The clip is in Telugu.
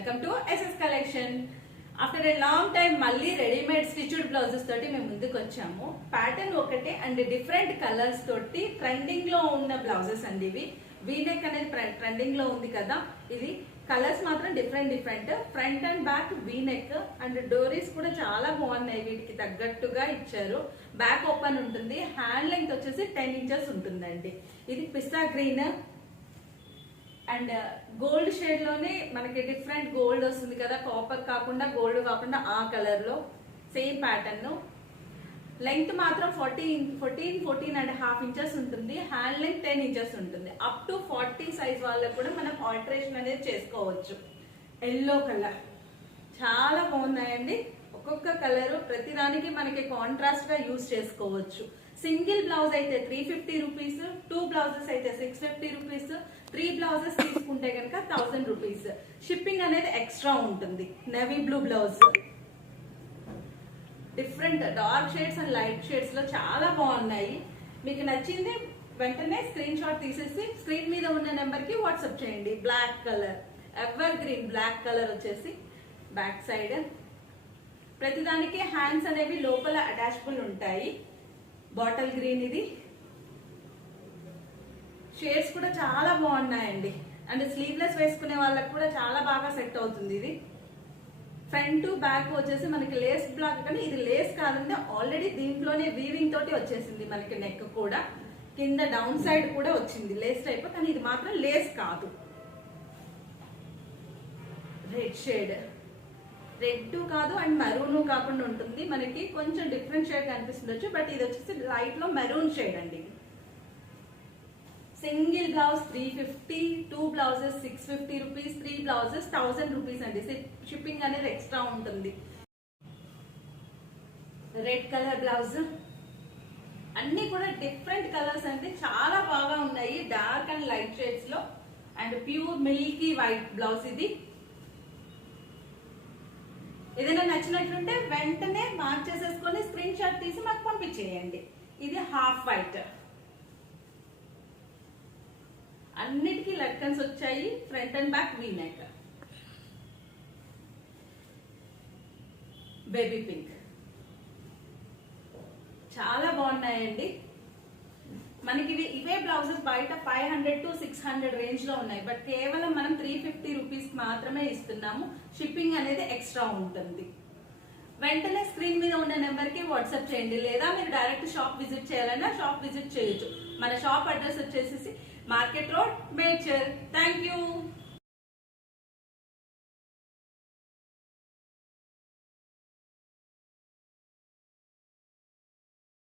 Welcome to SS collection. After a long time మళ్ళీ రెడీమేడ్ స్టిచ్డ్ బ్లౌజెస్ తోటి మేము ముందుకు వచ్చాము. ప్యాటర్న్ ఒకటే అండ్ డిఫరెంట్ కలర్స్ తోటి ట్రెండింగ్ లో ఉన్న బ్లౌజెస్ అండి ఇవి. వీనెక్ అనేది ట్రెండింగ్ లో ఉంది కదా, ఇది కలర్స్ మాత్రం different front and back V neck and డోరీస్ కూడా చాలా బాగున్నాయి, వీటికి తగ్గట్టుగా ఇచ్చారు. బ్యాక్ ఓపెన్ ఉంటుంది, హ్యాండ్ లెంగ్త్ వచ్చేసి 10 ఇంచెస్ ఉంటుందండి. ఇది పిస్తా గ్రీన్ అండ్ గోల్డ్ షేడ్ లోనే మనకి డిఫరెంట్ గోల్డ్ వస్తుంది కదా, కాపర్ కాకుండా గోల్డ్ కాకుండా ఆ కలర్ లో సేమ్ ప్యాటర్న్. లెంగ్త్ మాత్రం 14.5 ఇంచెస్ ఉంటుంది, హ్యాండ్ లెంగ్త్ 10 ఇంచెస్ ఉంటుంది. అప్ టు 40 సైజ్ వాళ్ళకు కూడా మనం ఆల్టరేషన్ అనేది చేసుకోవచ్చు. ఎల్లో కలర్ చాలా బాగున్నాయండి. ఒక్కొక్క కలర్ ప్రతిదానికి మనకి కాంట్రాస్ట్ గా యూజ్ చేసుకోవచ్చు. సింగిల్ బ్లౌజ్ అయితే 350 రూపీస్, 2 బ్లౌజెస్ అయితే 650 రూపీస్, 3 బ్లౌజెస్ తీసుకుంటే కనుక 1000 రూపీస్. షిప్పింగ్ అనేది ఎక్స్ట్రా ఉంటుంది. Navy blue blouse, different dark shades and light shades లో చాలా బాగున్నాయి. మీకు నచ్చింది వెంటనే స్క్రీన్ షాట్ తీసేసి స్క్రీన్ మీద ఉన్న నెంబర్ కి వాట్సాప్ చేయండి. Black colour, evergreen black colour వచ్చేసి బ్యాక్ సైడ్. ప్రతిదానికి హ్యాండ్స్ అనేవి లోపల అటాచబుల్ ఉంటాయి. బాటిల్ గ్రీన్, ఇది షేడ్స్ కూడా చాలా బాగున్నాయండి. అండ్ స్లీవ్లెస్ వేసుకునే వాళ్ళకి కూడా చాలా బాగా సెట్ అవుతుంది. ఇది ఫ్రంట్ బ్యాక్ వచ్చేసి మనకి లేస్ బ్లాక్, కానీ ఇది లేస్ కాదండి, ఆల్రెడీ దీంట్లోనే వీవింగ్ తోటి వచ్చేసింది. మనకి నెక్ కూడా కింద డౌన్ సైడ్ కూడా వచ్చింది లేస్ టైప్, కానీ ఇది మాత్రం లేస్ కాదు. రెడ్ షేడ్, రెడ్ కాదు అండ్ మెరూన్ కాకుండా ఉంటుంది. మనకి కొంచెం డిఫరెంట్ షేడ్ కనిపిస్తుండొచ్చు, బట్ ఇది వచ్చేసి లైట్ లో మెరూన్ షేడ్ అండి. Single blouse 350, 2 blouses 650 rupees, 3 blouses 1000 rupees అండి. షిప్పింగ్ అనేది ఎక్స్ట్రా ఉంటుంది. రెడ్ కలర్ బ్లౌజ్, అన్ని కూడా డిఫరెంట్ కలర్స్ అండి, చాలా బాగా ఉన్నాయి. డార్క్ అండ్ లైట్ షేడ్స్ లో and pure Milky white blouse. ఇది ఏదైనా నచ్చినట్లుంటే వెంటనే మార్క్ చేసేసుకొని స్క్రీన్ షాట్ తీసి మాకు పంపించేయండి. ఇది హాఫ్ వైట్, అన్నిటికీ లట్కన్స్ వచ్చాయి. Front and back V-neck. Baby pink, చాలా బాగున్నాయండి. మనకి ఇవే బ్లౌజెస్ బయట 500 to 600 రేంజ్ లో ఉన్నాయి, బట్ కేవలం మనం 350 రూపీస్ మాత్రమే ఇస్తున్నాము. షిప్పింగ్ అనేది ఎక్స్ట్రా ఉంటుంది. వెంటనే స్క్రీన్ మీద ఉన్న నెంబర్ కి వాట్సాప్ చేయండి, లేదా మీరు డైరెక్ట్ షాప్ విజిట్ చేయాలన్నా షాప్ విజిట్ చేయొచ్చు. మన షాప్ అడ్రస్ వచ్చేసి market road, Medchal. Thank you.